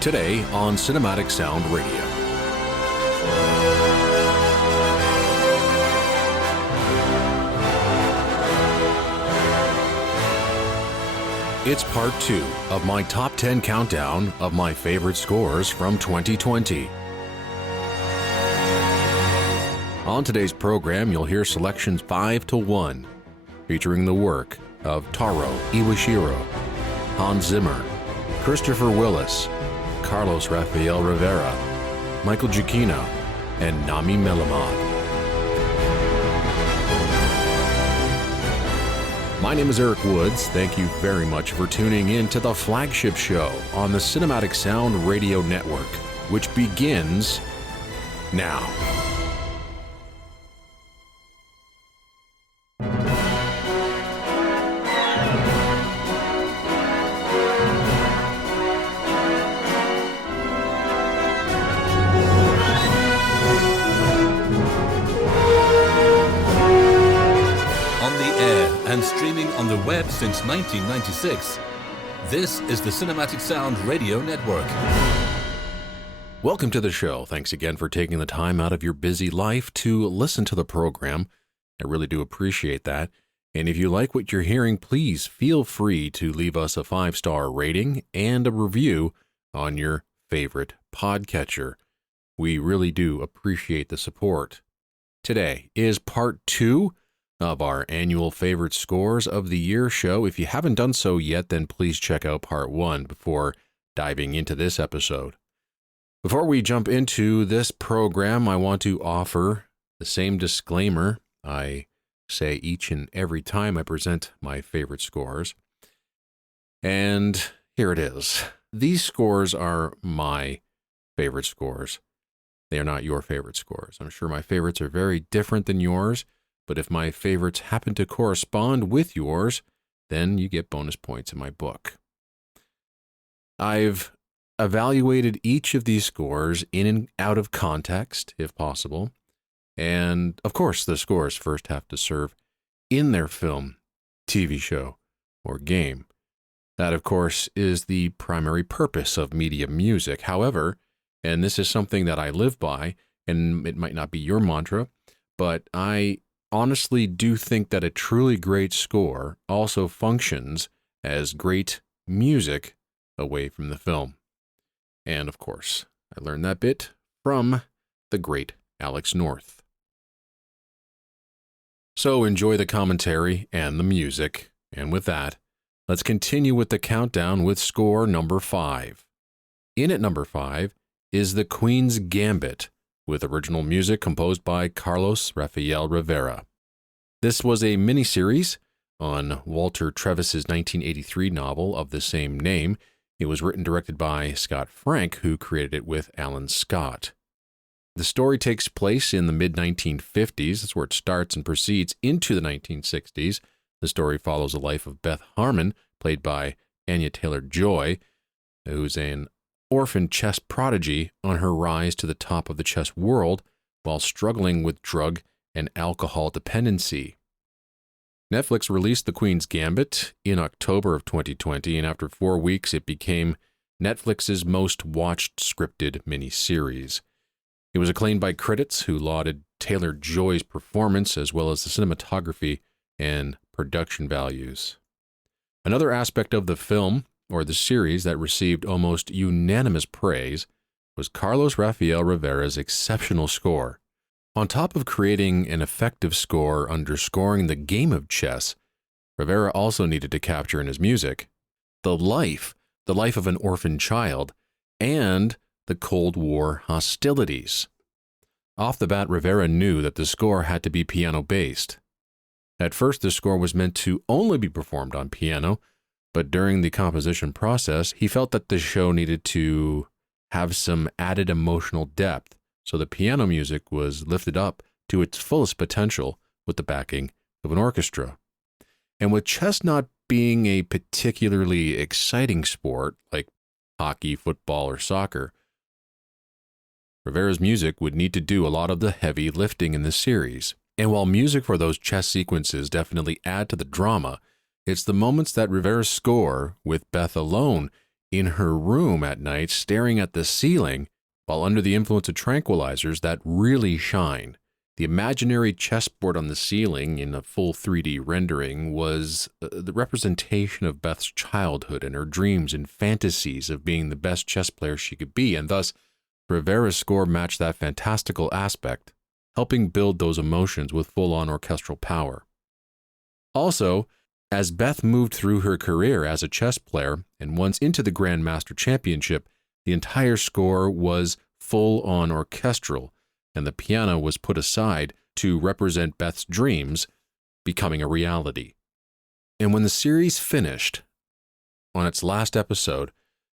Today on Cinematic Sound Radio. It's part 2 of my top 10 countdown of my favorite scores from 2020. On today's program, you'll hear selections 5 to 1, featuring the work of Taro Iwashiro, Hans Zimmer, Christopher Willis, Carlos Rafael Rivera, Michael Giacchino, and Nami Melamod. My name is Erik Woods. Thank you very much for tuning in to the Flagship Show on the Cinematic Sound Radio Network, which begins now. And streaming on the web since 1996. This is the Cinematic Sound Radio Network. Welcome to the show. Thanks again for taking the time out of your busy life to listen to the program. I really do appreciate that. And if you like what you're hearing, please feel free to leave us a 5-star rating and a review on your favorite podcatcher. We really do appreciate the support. Today is part 2 of our annual favorite scores of the year show. If you haven't done so yet, then please check out part 1 before diving into this episode. Before we jump into this program, I want to offer the same disclaimer I say each and every time I present my favorite scores. And here it is. These scores are my favorite scores. They are not your favorite scores. I'm sure my favorites are very different than yours. But if my favorites happen to correspond with yours, then you get bonus points in my book. I've evaluated each of these scores in and out of context, if possible. And, of course, the scores first have to serve in their film, TV show, or game. That, of course, is the primary purpose of media music. However, and this is something that I live by, and it might not be your mantra, but I honestly do think that a truly great score also functions as great music away from the film. And of course, I learned that bit from the great Alex North. So enjoy the commentary and the music. And with that, let's continue with the countdown with score number 5. In at number 5 is The Queen's Gambit, with original music composed by Carlos Rafael Rivera. This was a miniseries on Walter Tevis's 1983 novel of the same name. It was written and directed by Scott Frank, who created it with Alan Scott. The story takes place in the mid-1950s. That's where it starts and proceeds into the 1960s. The story follows the life of Beth Harmon, played by Anya Taylor-Joy, who's an orphan chess prodigy on her rise to the top of the chess world while struggling with drug and alcohol dependency. Netflix released The Queen's Gambit in October of 2020, and after 4 weeks it became Netflix's most watched scripted miniseries. It was acclaimed by critics who lauded Taylor-Joy's performance as well as the cinematography and production values. Another aspect of the film, or the series, that received almost unanimous praise was Carlos Rafael Rivera's exceptional score. On top of creating an effective score underscoring the game of chess, Rivera also needed to capture in his music the life of an orphan child, and the Cold War hostilities. Off the bat, Rivera knew that the score had to be piano-based. At first, the score was meant to only be performed on piano, but during the composition process, he felt that the show needed to have some added emotional depth, so the piano music was lifted up to its fullest potential with the backing of an orchestra. And with chess not being a particularly exciting sport like hockey, football, or soccer, Rivera's music would need to do a lot of the heavy lifting in the series. And while music for those chess sequences definitely add to the drama, it's the moments that Rivera's score, with Beth alone, in her room at night, staring at the ceiling while under the influence of tranquilizers that really shine. The imaginary chessboard on the ceiling in a full 3D rendering was the representation of Beth's childhood and her dreams and fantasies of being the best chess player she could be, and thus Rivera's score matched that fantastical aspect, helping build those emotions with full-on orchestral power. Also, as Beth moved through her career as a chess player and once into the Grandmaster Championship, the entire score was full-on orchestral, and the piano was put aside to represent Beth's dreams becoming a reality. And when the series finished, on its last episode,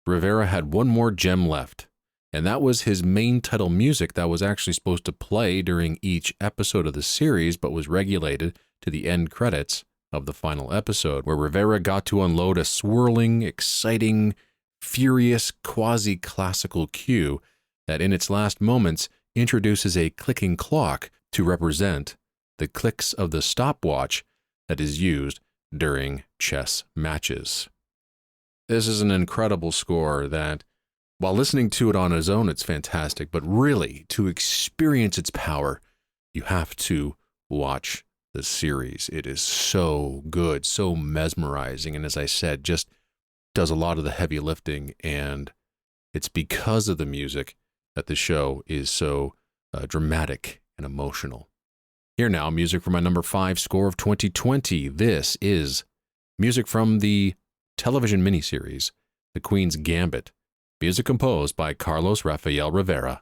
Rivera had one more gem left, and that was his main title music that was actually supposed to play during each episode of the series, but was regulated to the end credits of the final episode, where Rivera got to unload a swirling, exciting, furious, quasi-classical cue that in its last moments introduces a clicking clock to represent the clicks of the stopwatch that is used during chess matches. This is an incredible score that, while listening to it on its own, it's fantastic, but really, to experience its power, you have to watch the series. It is so good, so mesmerizing, and as I said, just does a lot of the heavy lifting, and it's because of the music that the show is so dramatic and emotional. Here now, music for my number 5 score of 2020. This is music from the television miniseries, The Queen's Gambit, music composed by Carlos Rafael Rivera.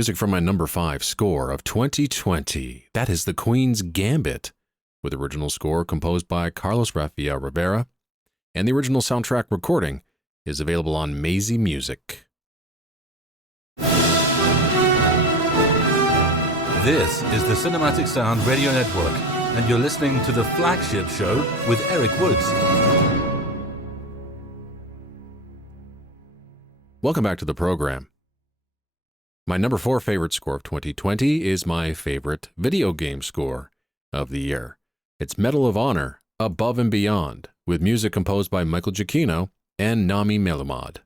Music from my number 5 score of 2020. That is The Queen's Gambit, with original score composed by Carlos Rafael Rivera, and the original soundtrack recording is available on Maisie Music. This is the Cinematic Sound Radio Network, and you're listening to the Flagship Show with Erik Woods. Welcome back to the program. My number 4 favorite score of 2020 is my favorite video game score of the year. It's Medal of Honor, Above and Beyond, with music composed by Michael Giacchino and Nami Melumad.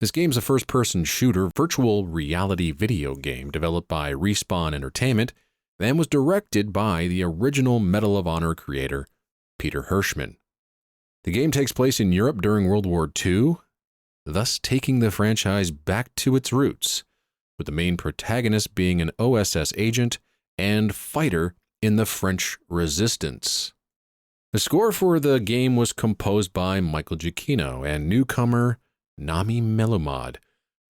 This game's a first-person shooter virtual reality video game developed by Respawn Entertainment and was directed by the original Medal of Honor creator, Peter Hirschman. The game takes place in Europe during World War II, thus taking the franchise back to its roots, with the main protagonist being an OSS agent and fighter in the French Resistance. The score for the game was composed by Michael Giacchino and newcomer Nami Melumad.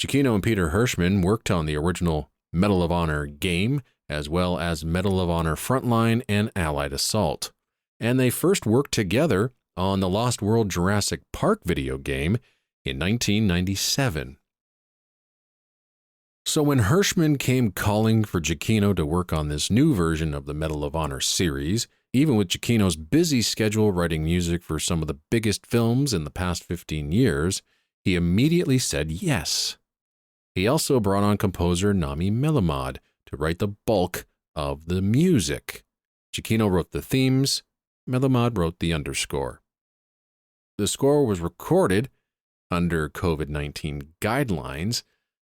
Giacchino and Peter Hirschman worked on the original Medal of Honor game, as well as Medal of Honor Frontline and Allied Assault. And they first worked together on the Lost World Jurassic Park video game in 1997. So when Hirschman came calling for Giacchino to work on this new version of the Medal of Honor series, even with Giacchino's busy schedule writing music for some of the biggest films in the past 15 years, he immediately said yes. He also brought on composer Nami Melumad to write the bulk of the music. Giacchino wrote the themes, Melumad wrote the underscore. The score was recorded under COVID-19 guidelines,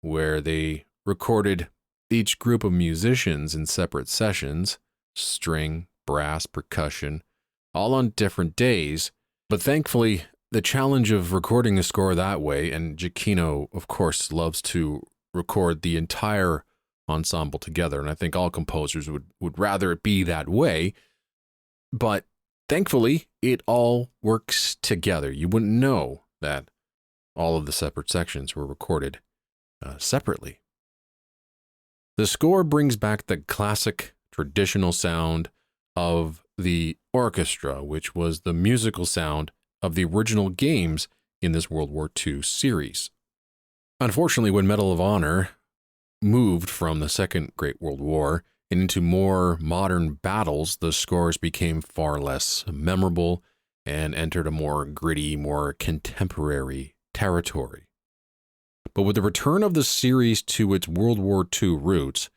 where they recorded each group of musicians in separate sessions, string, brass, percussion, all on different days. But thankfully, the challenge of recording a score that way, and Giacchino, of course, loves to record the entire ensemble together, and I think all composers would rather it be that way, but thankfully, it all works together. You wouldn't know that all of the separate sections were recorded separately. The score brings back the classic traditional sound of the orchestra, which was the musical sound of the original games in this World War II series. Unfortunately, when Medal of Honor moved from the Second Great World War and into more modern battles, the scores became far less memorable and entered a more gritty, more contemporary territory. But with the return of the series to its World War II roots,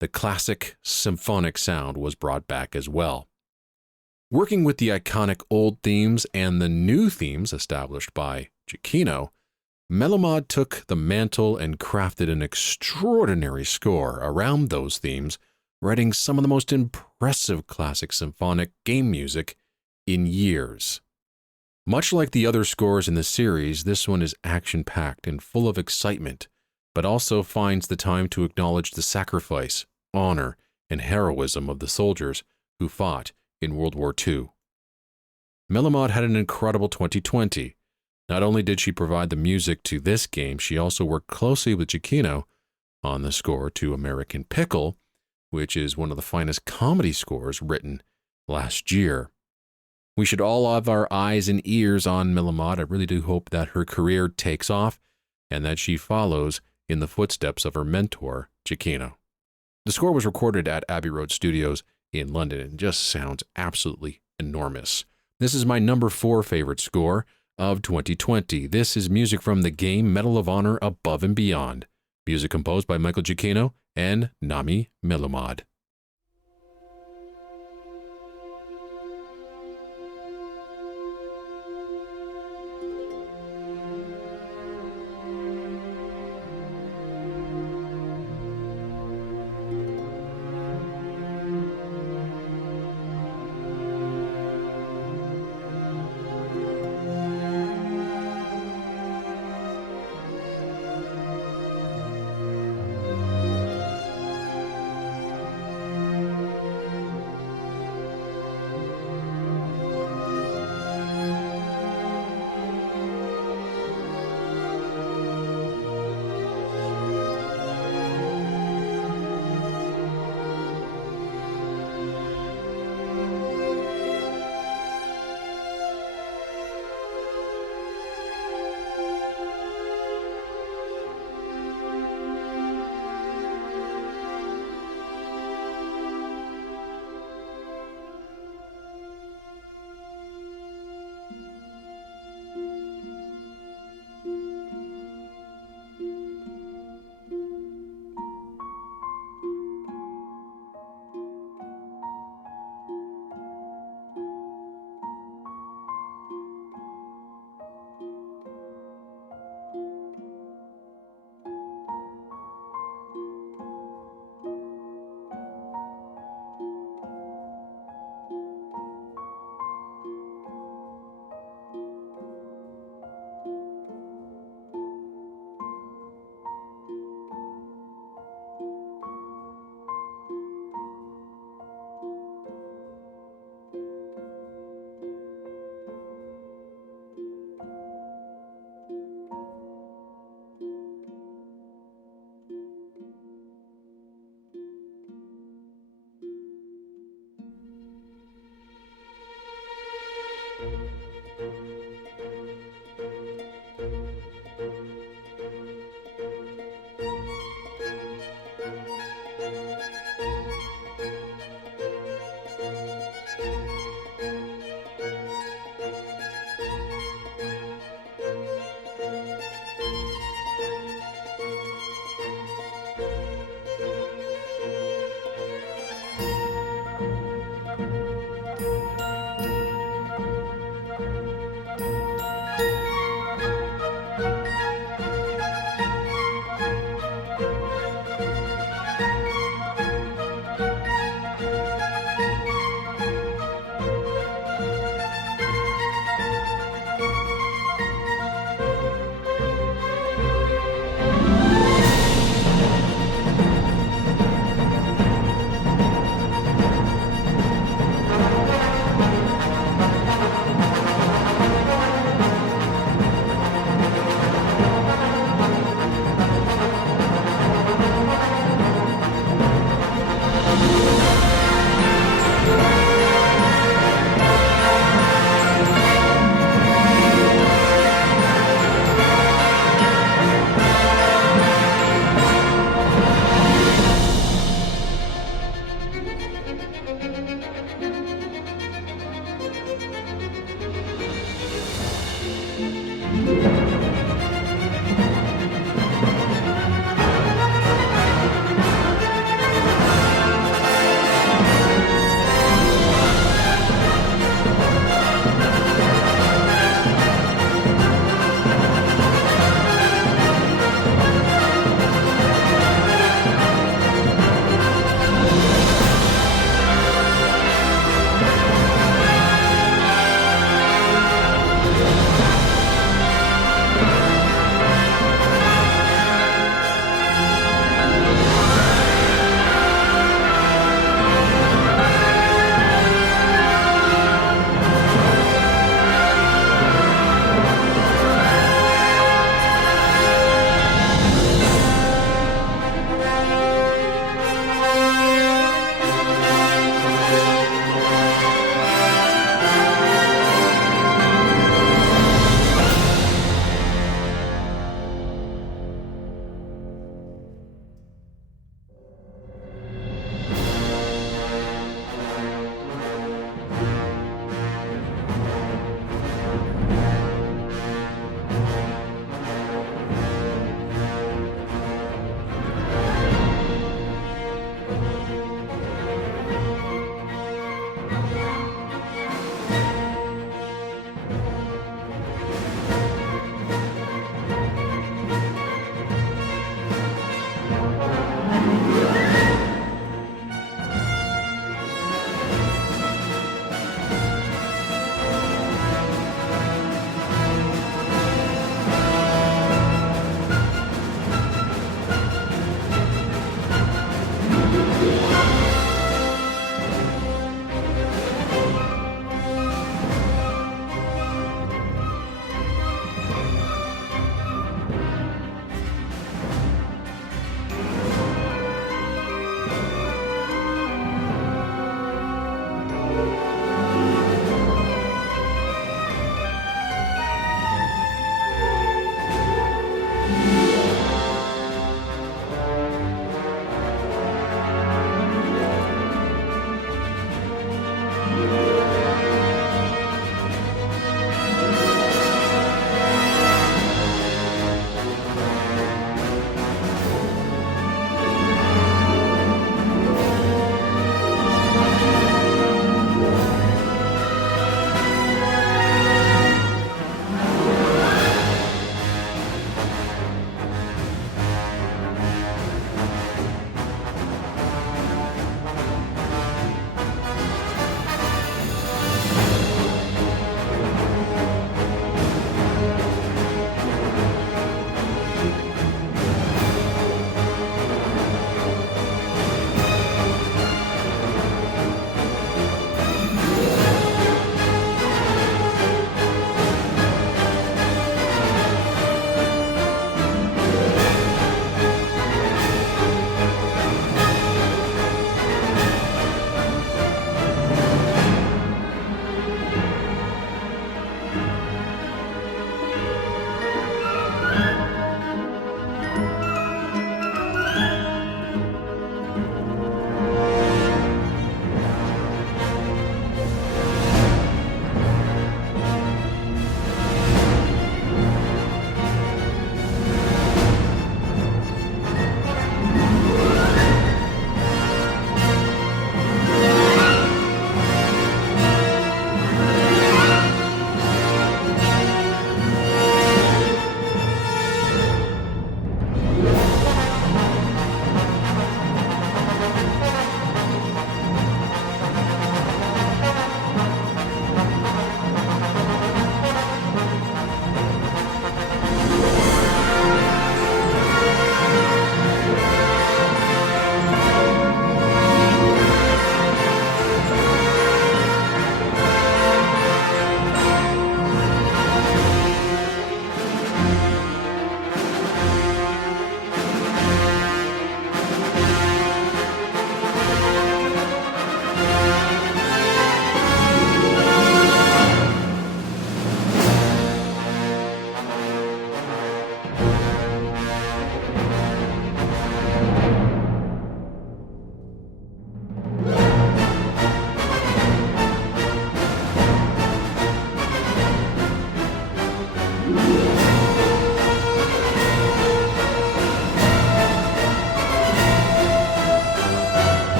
the classic symphonic sound was brought back as well. Working with the iconic old themes and the new themes established by Giacchino, Melumad took the mantle and crafted an extraordinary score around those themes, writing some of the most impressive classic symphonic game music in years. Much like the other scores in the series, this one is action-packed and full of excitement, but also finds the time to acknowledge the sacrifice, honor, and heroism of the soldiers who fought in World War II. Melumad had an incredible 2020. Not only did she provide the music to this game, she also worked closely with Giacchino on the score to American Pickle, which is one of the finest comedy scores written last year. We should all have our eyes and ears on Melumad. I really do hope that her career takes off and that she follows in the footsteps of her mentor, Giacchino. The score was recorded at Abbey Road Studios in London and just sounds absolutely enormous. This is my number 4 favorite score of 2020. This is music from the game Medal of Honor Above and Beyond. Music composed by Michael Giacchino and Nami Melumad.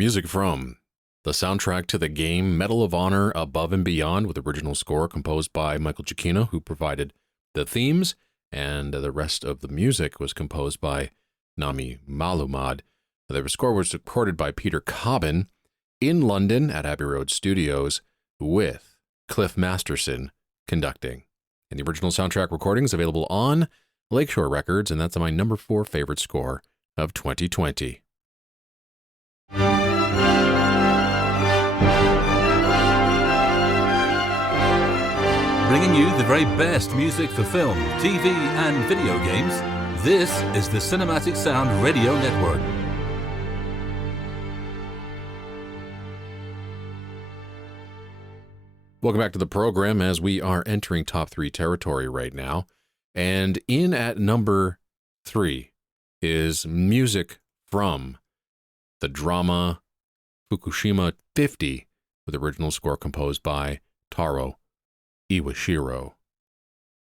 Music from the soundtrack to the game Medal of Honor Above and Beyond, with original score composed by Michael Giacchino, who provided the themes, and the rest of the music was composed by Nami Malumad. The score was recorded by Peter Cobbin in London at Abbey Road Studios, with Cliff Masterson conducting. And the original soundtrack recording is available on Lakeshore Records, and that's my number 4 favorite score of 2020. Bringing you the very best music for film, TV, and video games, this is the Cinematic Sound Radio Network. Welcome back to the program as we are entering top 3 territory right now. And in at number 3 is music from the drama Fukushima 50, with original score composed by Taro Iwashiro.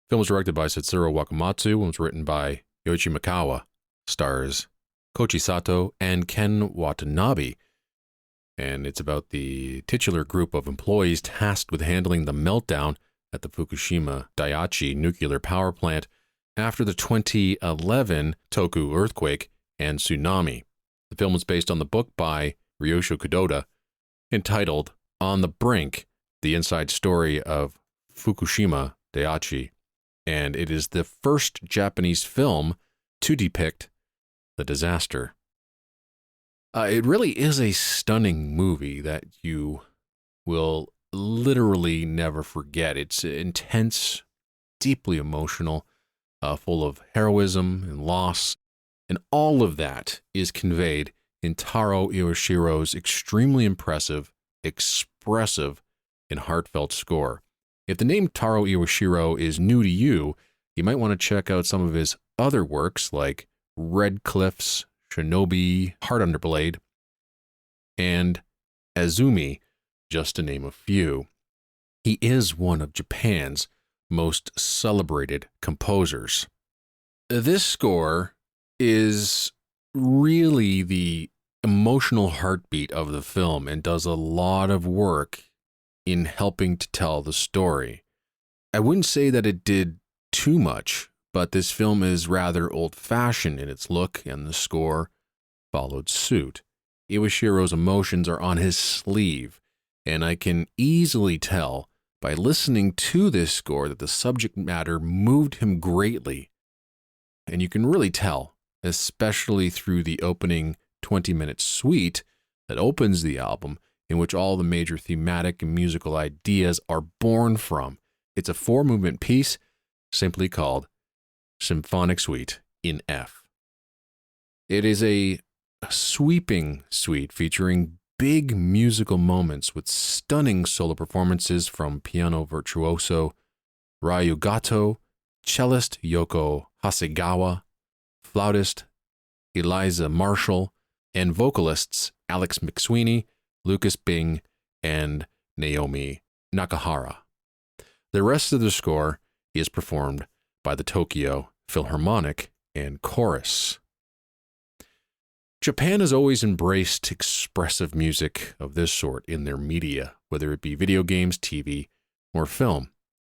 The film was directed by Setsuro Wakamatsu and was written by Yoichi Mikawa. Stars Koichi Sato and Ken Watanabe. And it's about the titular group of employees tasked with handling the meltdown at the Fukushima Daiichi nuclear power plant after the 2011 Toku earthquake and tsunami. The film was based on the book by Ryosho Kudoda entitled On the Brink, The Inside Story of Fukushima Daiichi, and it is the first Japanese film to depict the disaster. It really is a stunning movie that you will literally never forget. It's intense, deeply emotional, full of heroism and loss, and all of that is conveyed in Taro Iwashiro's extremely impressive, expressive, and heartfelt score. If the name Taro Iwashiro is new to you, you might want to check out some of his other works like Red Cliffs, Shinobi, Heart Under Blade, and Azumi, just to name a few. He is one of Japan's most celebrated composers. This score is really the emotional heartbeat of the film and does a lot of work in helping to tell the story. I wouldn't say that it did too much, but this film is rather old-fashioned in its look, and the score followed suit. Iwashiro's emotions are on his sleeve, and I can easily tell by listening to this score that the subject matter moved him greatly. And you can really tell, especially through the opening 20-minute suite that opens the album, in which all the major thematic and musical ideas are born from. It's a 4-movement piece simply called Symphonic Suite in F. It is a sweeping suite featuring big musical moments with stunning solo performances from piano virtuoso Ryu Gato, cellist Yoko Hasegawa, flautist Eliza Marshall, and vocalists Alex McSweeney, Lucas Bing, and Naomi Nakahara. The rest of the score is performed by the Tokyo Philharmonic and Chorus. Japan has always embraced expressive music of this sort in their media, whether it be video games, TV, or film.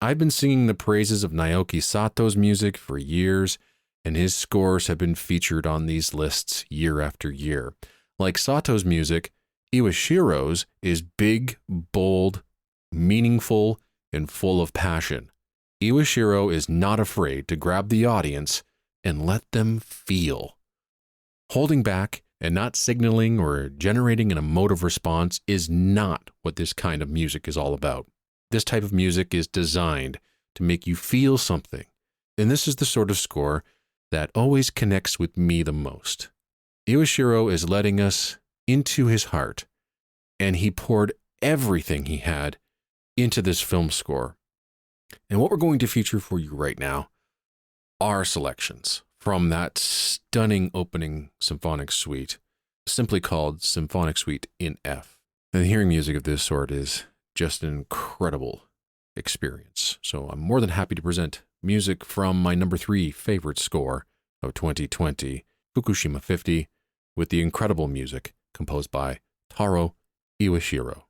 I've been singing the praises of Naoki Sato's music for years, and his scores have been featured on these lists year after year. Like Sato's music, Iwashiro's is big, bold, meaningful, and full of passion. Iwashiro is not afraid to grab the audience and let them feel. Holding back and not signaling or generating an emotive response is not what this kind of music is all about. This type of music is designed to make you feel something, and this is the sort of score that always connects with me the most. Iwashiro is letting us into his heart, and he poured everything he had into this film score. And what we're going to feature for you right now are selections from that stunning opening symphonic suite, simply called Symphonic Suite in F. And hearing music of this sort is just an incredible experience. So I'm more than happy to present music from my number 3 favorite score of 2020, Fukushima 50, with the incredible music composed by Haru Iwashiro.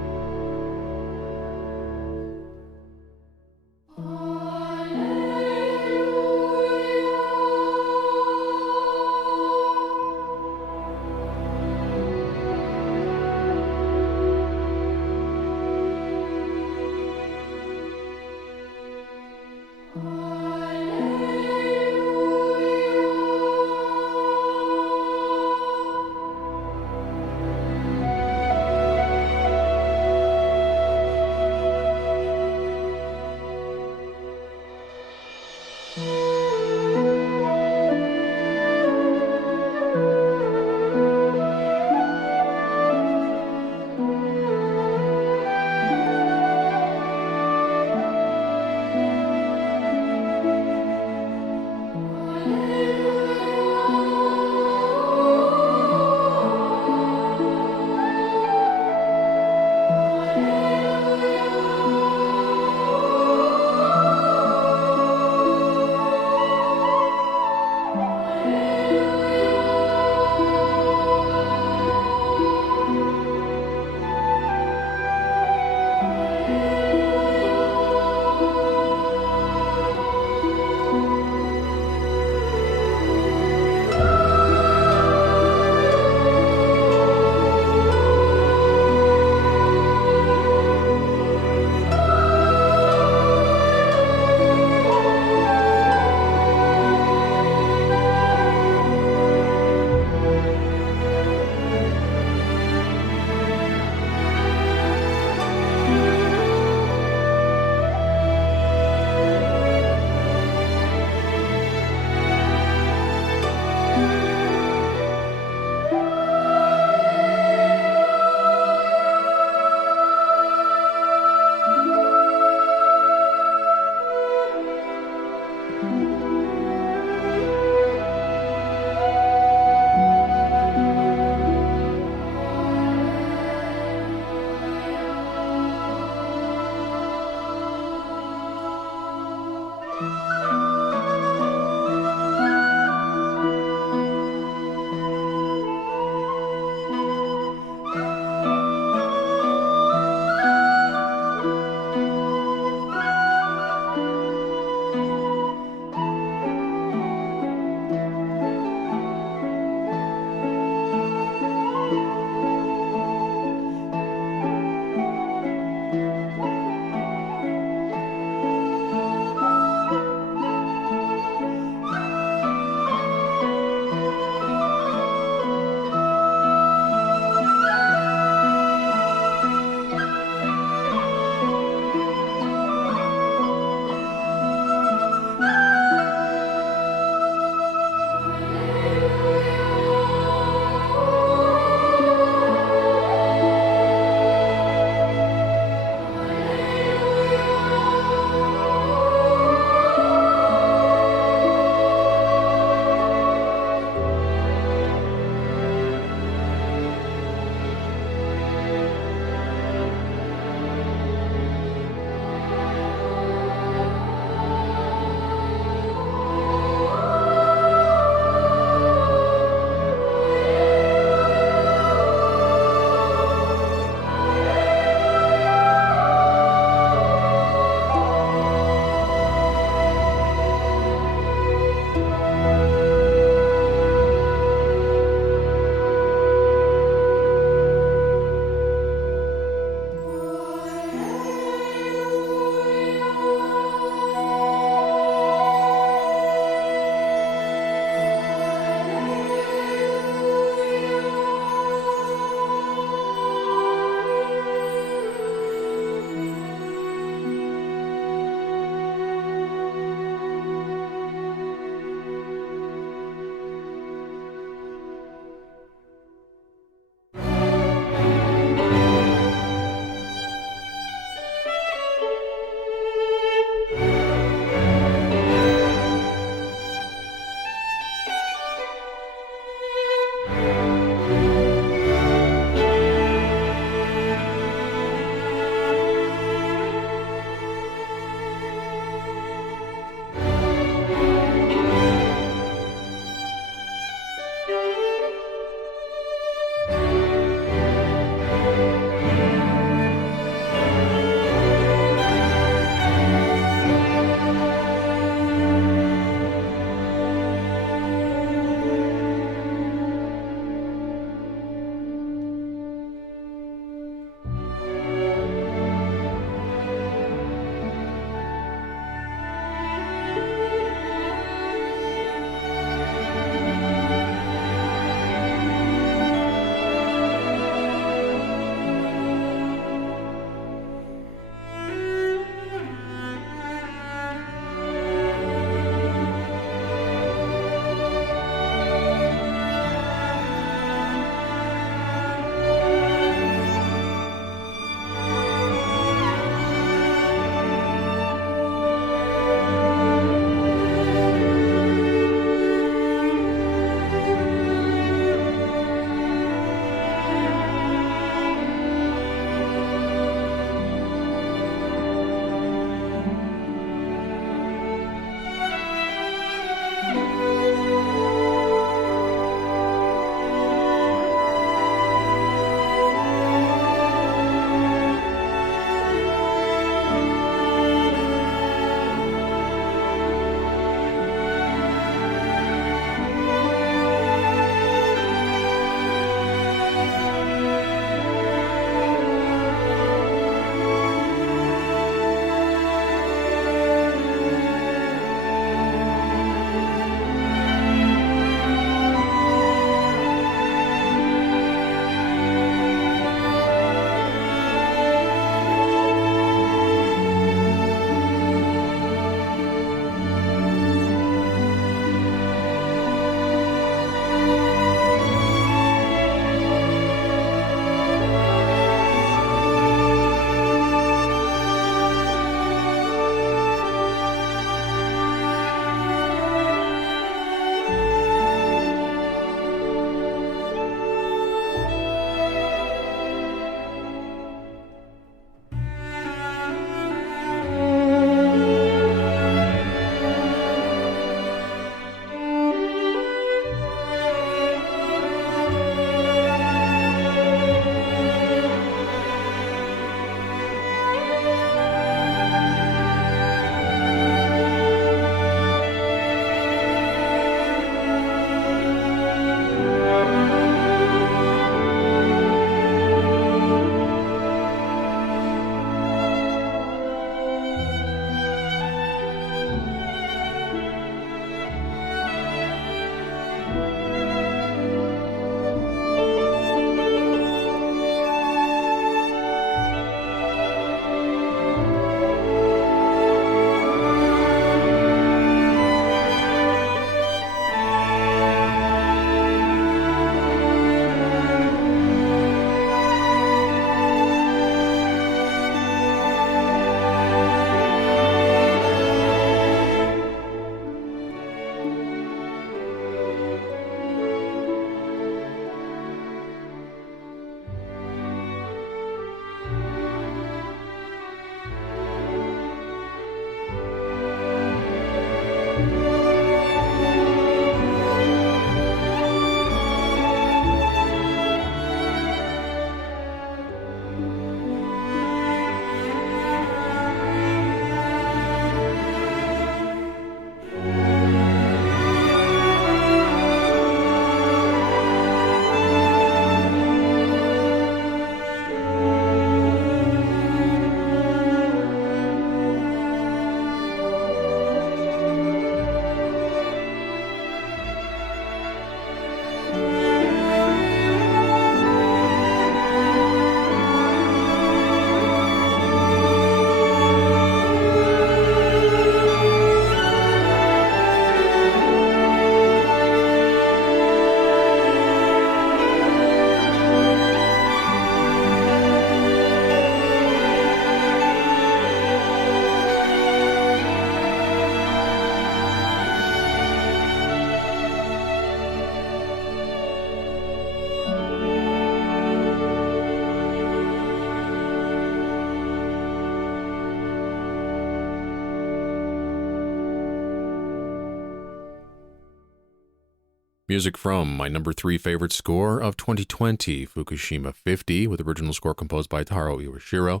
Music from my number 3 favorite score of 2020, Fukushima 50, with original score composed by Taro Iwashiro,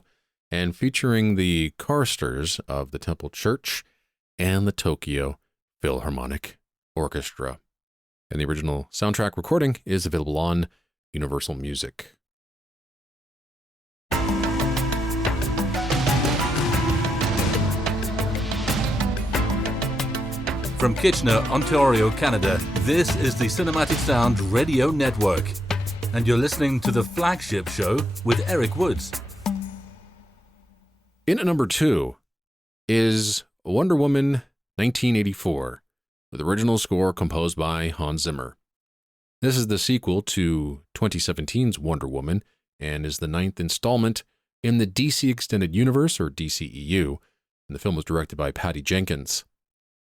and featuring the choristers of the Temple Church and the Tokyo Philharmonic Orchestra. And the original soundtrack recording is available on Universal Music. From Kitchener, Ontario, Canada, this is the Cinematic Sound Radio Network. And you're listening to the Flagship Show with Erik Woods. In at number 2 is Wonder Woman 1984, with original score composed by Hans Zimmer. This is the sequel to 2017's Wonder Woman and is the 9th installment in the DC Extended Universe, or DCEU, and the film was directed by Patty Jenkins.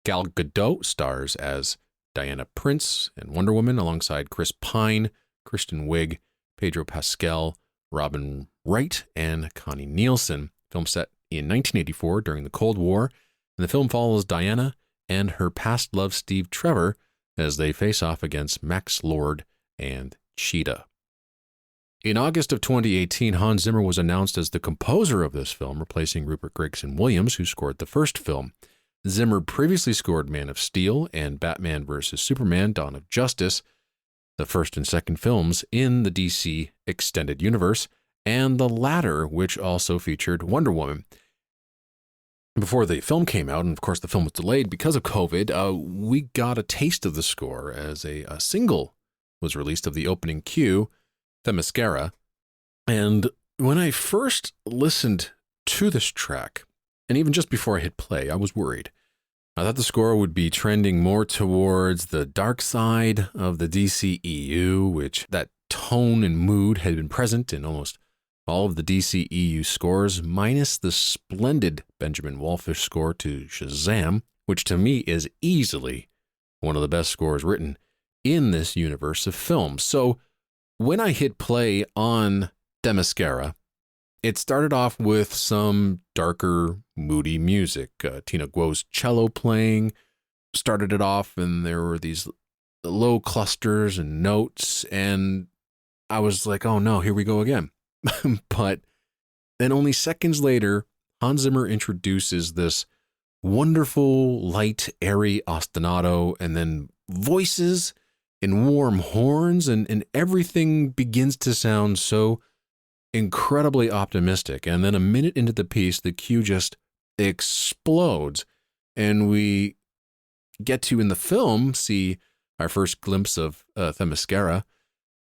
Gal Gadot stars as Diana Prince in Wonder Woman alongside Chris Pine, Kristen Wiig, Pedro Pascal, Robin Wright, and Connie Nielsen. Film set in 1984 during the Cold War, and the film follows Diana and her past love Steve Trevor as they face off against Max Lord and Cheetah. In August of 2018, Hans Zimmer was announced as the composer of this film, replacing Rupert Gregson-Williams, who scored the first film. Zimmer previously scored Man of Steel and Batman vs. Superman: Dawn of Justice, the first and second films in the DC Extended Universe, and the latter, which also featured Wonder Woman. Before the film came out, and of course the film was delayed because of COVID, we got a taste of the score as a single was released of the opening cue, Themyscira. And when I first listened to this track, and even just before I hit play, I was worried. I thought the score would be trending more towards the dark side of the DCEU, which that tone and mood had been present in almost all of the DCEU scores, minus the splendid Benjamin Wallfisch score to Shazam, which to me is easily one of the best scores written in this universe of films. So when I hit play on Themyscira, it started off with some darker, moody music. Tina Guo's cello playing started it off, and there were these low clusters and notes, and I was like, oh no, here we go again. But then only seconds later, Hans Zimmer introduces this wonderful, light, airy ostinato, and then voices and warm horns, and everything begins to sound so incredibly optimistic. And then a minute into the piece, the cue just explodes, and we get to, in the film, see our first glimpse of Themyscira.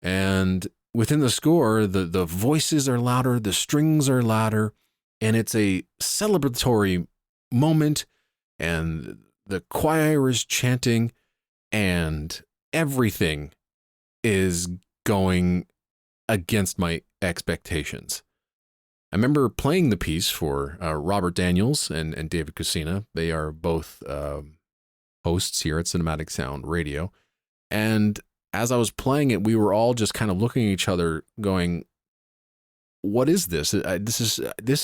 And within the score, the voices are louder, the strings are louder, and it's a celebratory moment, and the choir is chanting, and everything is going against my expectations. I remember playing the piece for Robert Daniels and David Coscina. They are both hosts here at Cinematic Sound Radio. And as I was playing it, we were all just kind of looking at each other going, what is this? This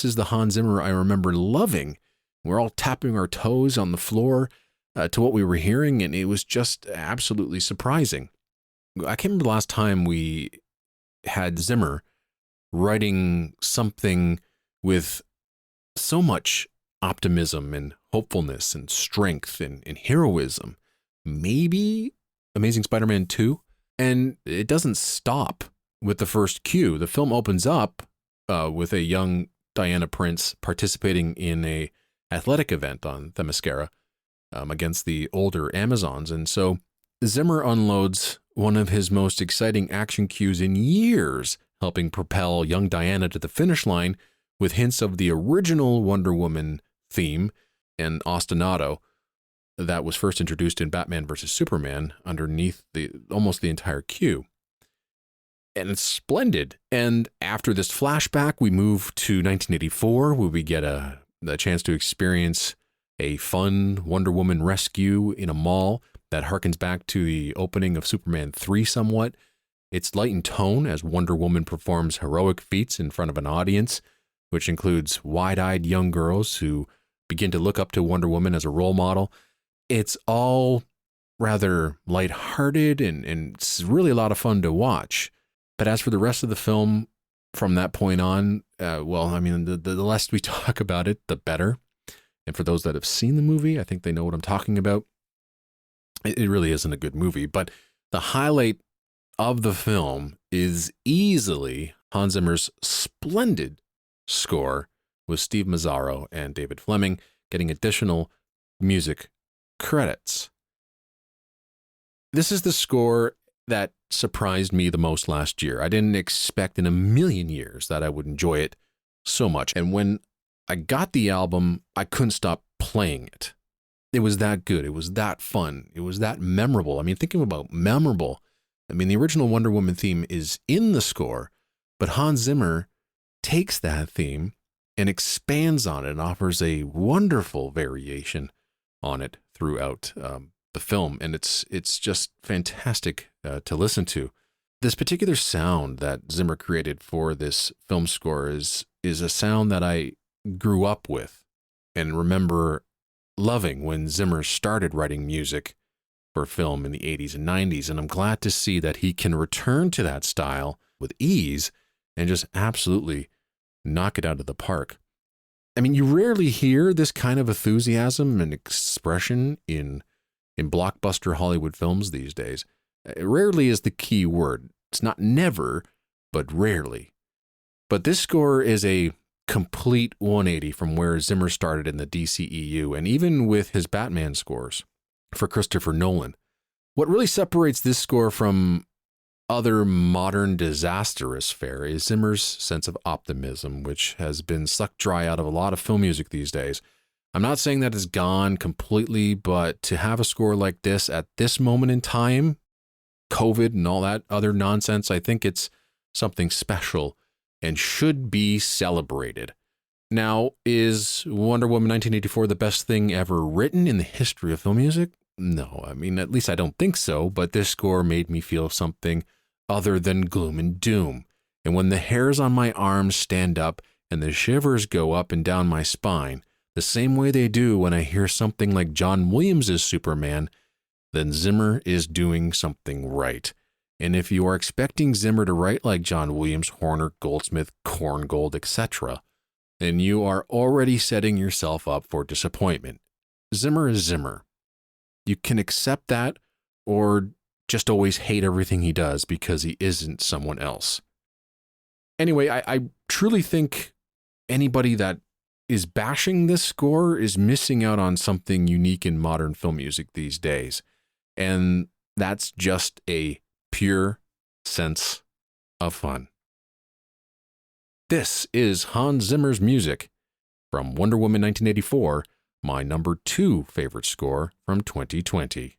is the Hans Zimmer I remember loving. We're all tapping our toes on the floor to what we were hearing, and it was just absolutely surprising. I can't remember the last time we had Zimmer writing something with so much optimism and hopefulness and strength and heroism. Maybe Amazing Spider-Man 2? And it doesn't stop with the first cue. The film opens up with a young Diana Prince participating in a athletic event on Themyscira against the older Amazons. And so Zimmer unloads one of his most exciting action cues in years, helping propel young Diana to the finish line with hints of the original Wonder Woman theme and ostinato that was first introduced in Batman vs. Superman underneath almost the entire cue. And it's splendid. And after this flashback, we move to 1984, where we get a chance to experience a fun Wonder Woman rescue in a mall that harkens back to the opening of Superman 3 somewhat. It's light in tone as Wonder Woman performs heroic feats in front of an audience, which includes wide-eyed young girls who begin to look up to Wonder Woman as a role model. It's all rather lighthearted and it's really a lot of fun to watch. But as for the rest of the film, from that point on, the less we talk about it, the better. And for those that have seen the movie, I think they know what I'm talking about. It really isn't a good movie, but the highlight of the film is easily Hans Zimmer's splendid score with Steve Mazzaro and David Fleming getting additional music credits. This is the score that surprised me the most last year. I didn't expect in a million years that I would enjoy it so much. And when I got the album, I couldn't stop playing it. It was that good. It was that fun. It was that memorable. I mean, thinking about memorable, the original Wonder Woman theme is in the score, but Hans Zimmer takes that theme and expands on it and offers a wonderful variation on it throughout the film. And it's just fantastic to listen to. This particular sound that Zimmer created for this film score is a sound that I grew up with and remember loving when Zimmer started writing music for film in the 80s and 90s. And I'm glad to see that he can return to that style with ease and just absolutely knock it out of the park. You rarely hear this kind of enthusiasm and expression in blockbuster Hollywood films these days. Rarely is the key word. It's not never, but rarely. But this score is a complete 180 from where Zimmer started in the DCEU and even with his Batman scores for Christopher Nolan. What really separates this score from other modern disastrous fare is Zimmer's sense of optimism, which has been sucked dry out of a lot of film music these days. I'm not saying that it's gone completely, but to have a score like this at this moment in time, COVID and all that other nonsense, I think it's something special and should be celebrated. Now, is Wonder Woman 1984 the best thing ever written in the history of film music? No, at least I don't think so, but this score made me feel something other than gloom and doom. And when the hairs on my arms stand up and the shivers go up and down my spine, the same way they do when I hear something like John Williams' Superman, then Zimmer is doing something right. And if you are expecting Zimmer to write like John Williams, Horner, Goldsmith, Korngold, etc., then you are already setting yourself up for disappointment. Zimmer is Zimmer. You can accept that or just always hate everything he does because he isn't someone else. Anyway, I truly think anybody that is bashing this score is missing out on something unique in modern film music these days. And that's just a pure sense of fun. This is Hans Zimmer's music from Wonder Woman 1984, my number 2 favorite score from 2020.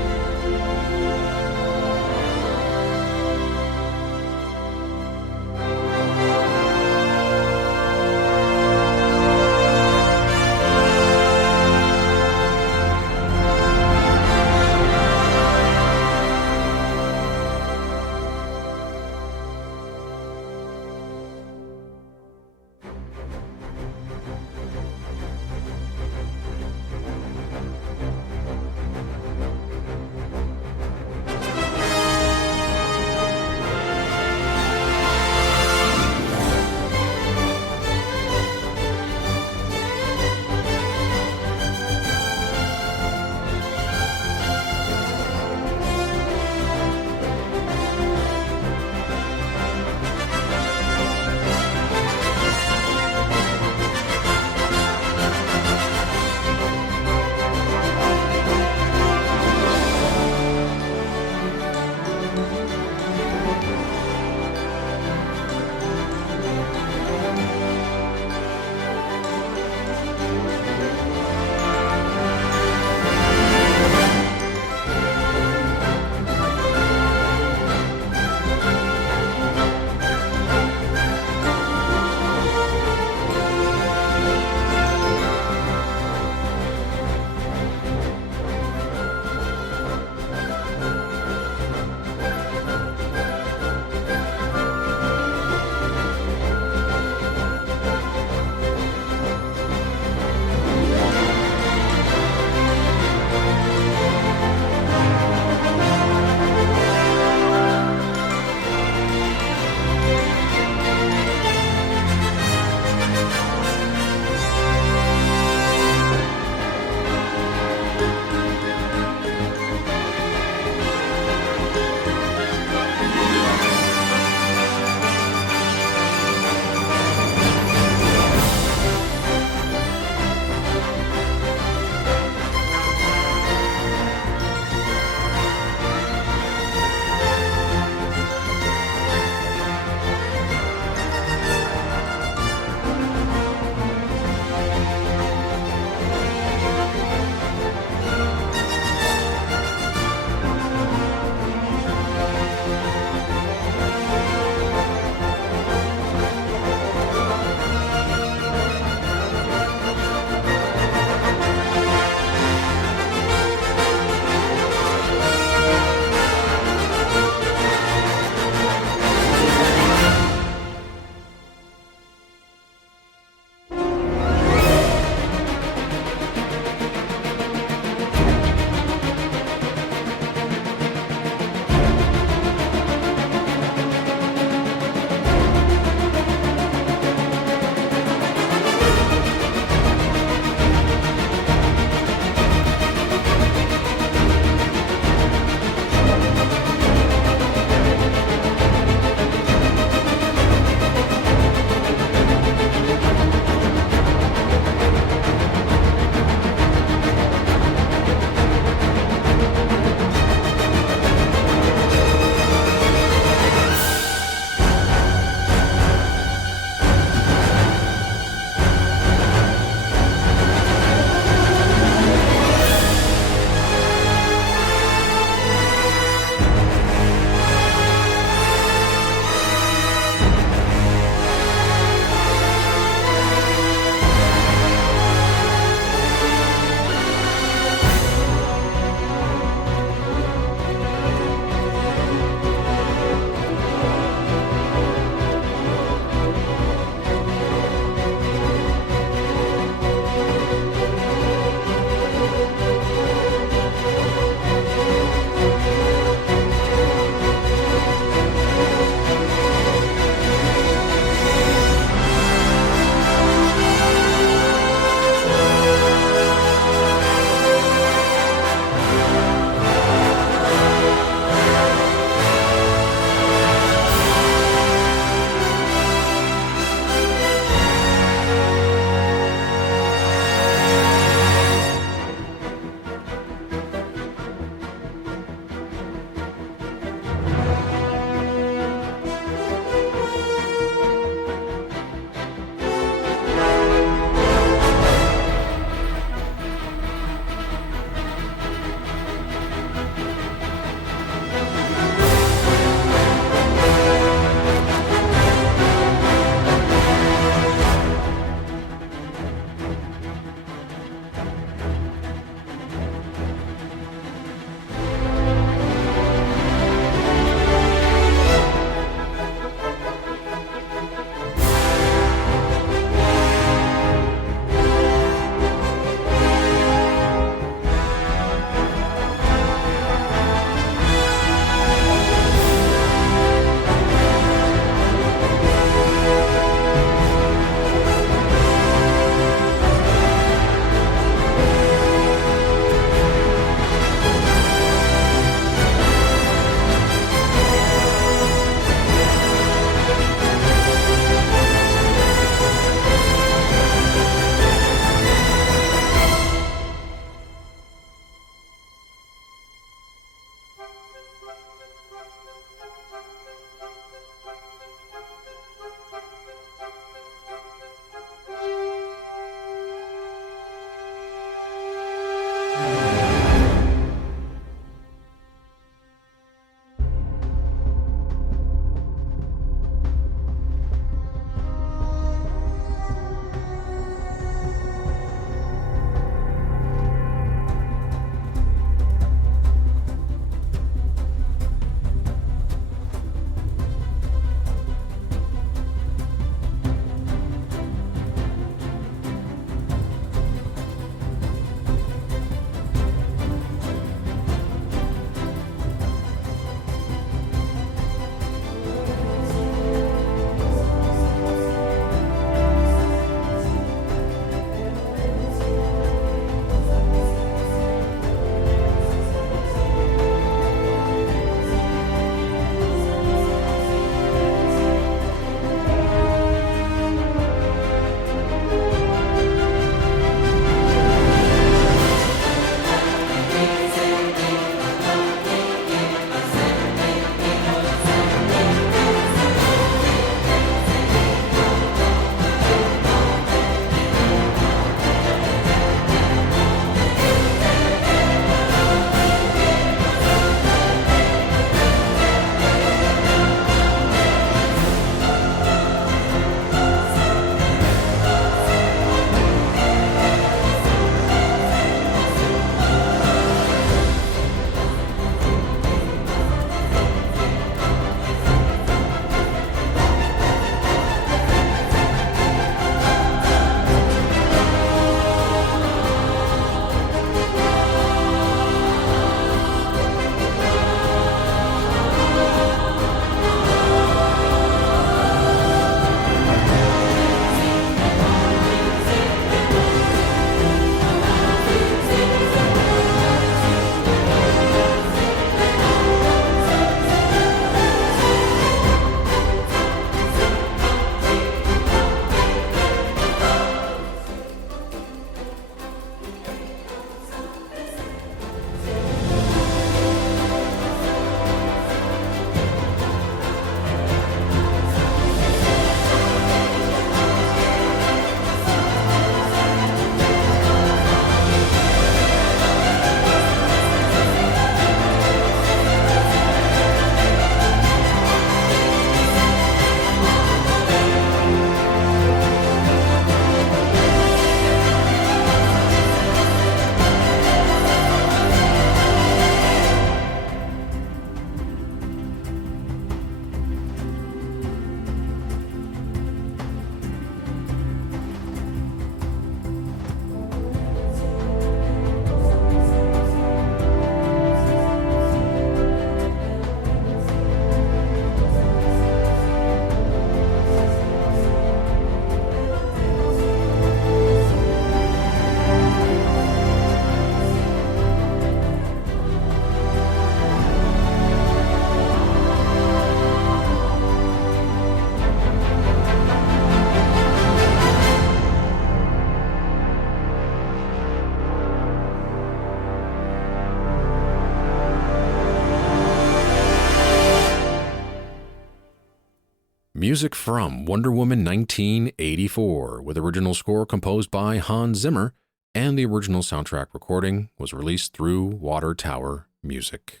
music from Wonder Woman 1984, with original score composed by Hans Zimmer, and the original soundtrack recording was released through Water Tower Music.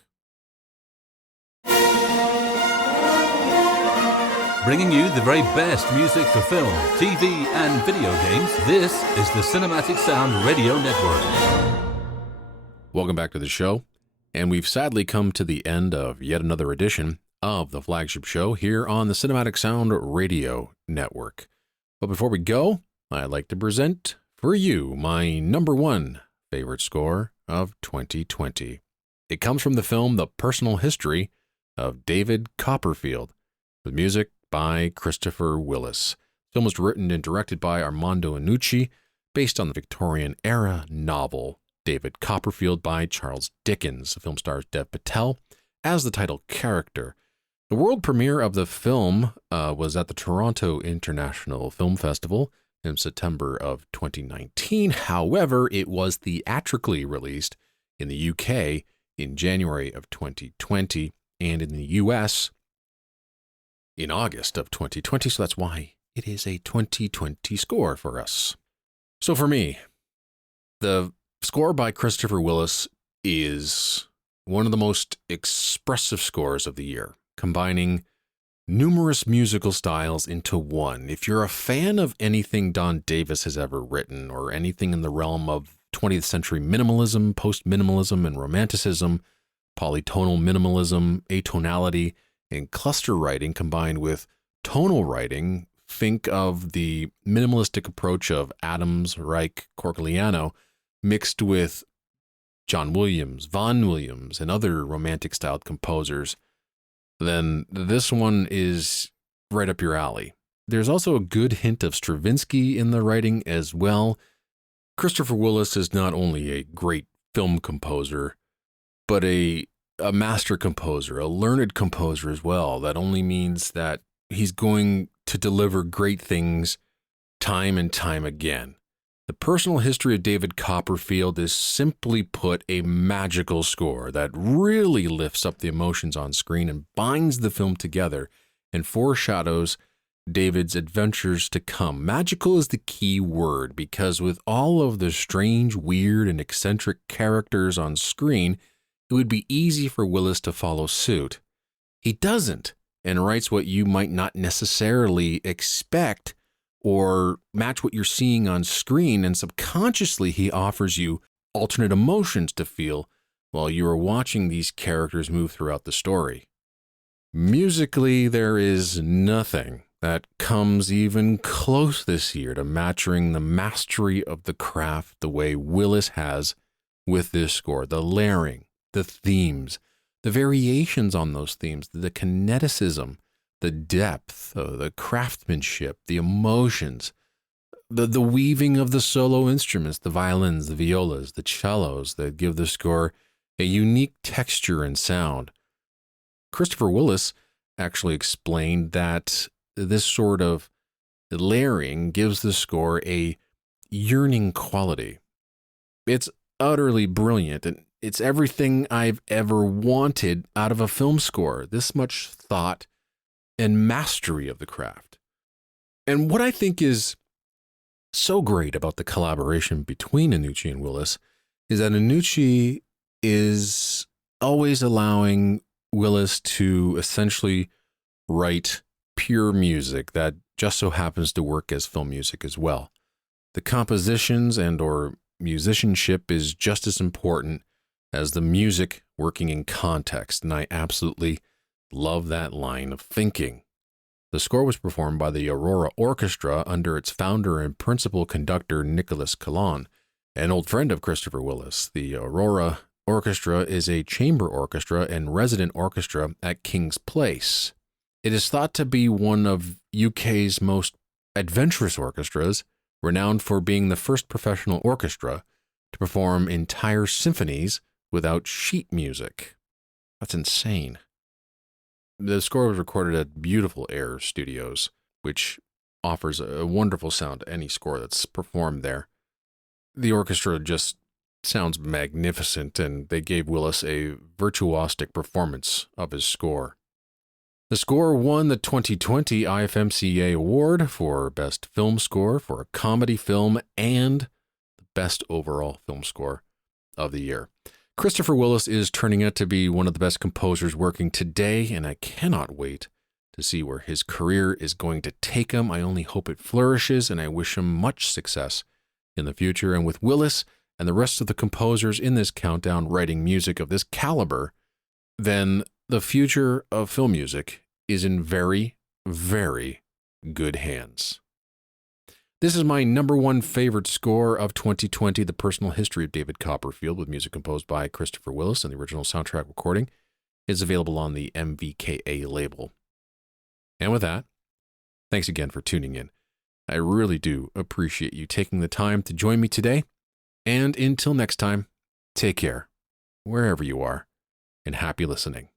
Bringing you the very best music for film, TV, and video games, this is the Cinematic Sound Radio Network. Welcome back to the show, and we've sadly come to the end of yet another edition of the Flagship Show here on the Cinematic Sound Radio Network. But before we go, I'd like to present for you my number one favorite score of 2020. It comes from the film The Personal History of David Copperfield, with music by Christopher Willis. The film was written and directed by Armando Iannucci, based on the Victorian-era novel David Copperfield by Charles Dickens. The film stars Dev Patel as the title character. The world premiere of the film was at the Toronto International Film Festival in September of 2019. However, it was theatrically released in the UK in January of 2020 and in the US in August of 2020. So that's why it is a 2020 score for us. So for me, the score by Christopher Willis is one of the most expressive scores of the year, combining numerous musical styles into one. If you're a fan of anything Don Davis has ever written, or anything in the realm of 20th century minimalism, post-minimalism, and romanticism, polytonal minimalism, atonality, and cluster writing combined with tonal writing, think of the minimalistic approach of Adams, Reich, Corcoliano, mixed with John Williams, Vaughan Williams, and other romantic-styled composers, then this one is right up your alley. There's also a good hint of Stravinsky in the writing as well. Christopher Willis is not only a great film composer, but a master composer, a learned composer as well. That only means that he's going to deliver great things time and time again. The Personal History of David Copperfield is, simply put, a magical score that really lifts up the emotions on screen and binds the film together and foreshadows David's adventures to come. Magical is the key word, because with all of the strange, weird, and eccentric characters on screen, it would be easy for Willis to follow suit. He doesn't, and writes what you might not necessarily expect or match what you're seeing on screen, and subconsciously he offers you alternate emotions to feel while you are watching these characters move throughout the story. Musically, there is nothing that comes even close this year to matching the mastery of the craft the way Willis has with this score. The layering, the themes, the variations on those themes, the kineticism, the depth, the craftsmanship, the emotions, the weaving of the solo instruments, the violins, the violas, the cellos that give the score a unique texture and sound. Christopher Willis actually explained that this sort of layering gives the score a yearning quality. It's utterly brilliant, and it's everything I've ever wanted out of a film score. This much thought and mastery of the craft. And what I think is so great about the collaboration between Iannucci and Willis is that Iannucci is always allowing Willis to essentially write pure music that just so happens to work as film music as well. The compositions and or musicianship is just as important as the music working in context, and I absolutely love that line of thinking. The score was performed by the Aurora Orchestra under its founder and principal conductor Nicholas Collin, an old friend of Christopher Willis. The Aurora Orchestra is a chamber orchestra and resident orchestra at King's Place. It is thought to be one of UK's most adventurous orchestras, renowned for being the first professional orchestra to perform entire symphonies without sheet music. That's insane. The score was recorded at beautiful Air Studios, which offers a wonderful sound to any score that's performed there. The orchestra just sounds magnificent, and they gave Willis a virtuosic performance of his score. The score won the 2020 IFMCA Award for Best Film Score for a Comedy Film and the Best Overall Film Score of the year. Christopher Willis is turning out to be one of the best composers working today, and I cannot wait to see where his career is going to take him. I only hope it flourishes, and I wish him much success in the future. And with Willis and the rest of the composers in this countdown writing music of this caliber, then the future of film music is in very, very good hands. This is my number one favorite score of 2020, The Personal History of David Copperfield, with music composed by Christopher Willis, and the original soundtrack recording is available on the MVKA label. And with that, thanks again for tuning in. I really do appreciate you taking the time to join me today. And until next time, take care, wherever you are, and happy listening.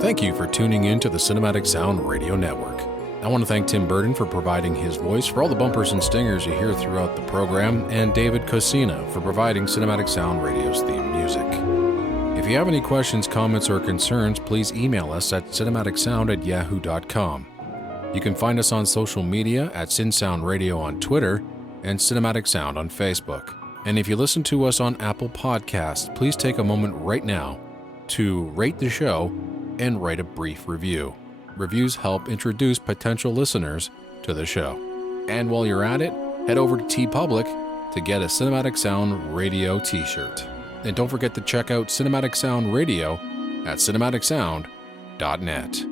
Thank you for tuning in to the Cinematic Sound Radio Network. I want to thank Tim Burton for providing his voice for all the bumpers and stingers you hear throughout the program, and David Coscina for providing Cinematic Sound Radio's theme music. If you have any questions, comments, or concerns, please email us at cinematicsound@yahoo.com. You can find us on social media at CinSound Radio on Twitter and Cinematic Sound on Facebook. And if you listen to us on Apple Podcasts, please take a moment right now to rate the show and write a brief review. Reviews help introduce potential listeners to the show. And while you're at it, head over to TeePublic to get a Cinematic Sound Radio t-shirt. And don't forget to check out Cinematic Sound Radio at cinematicsound.net.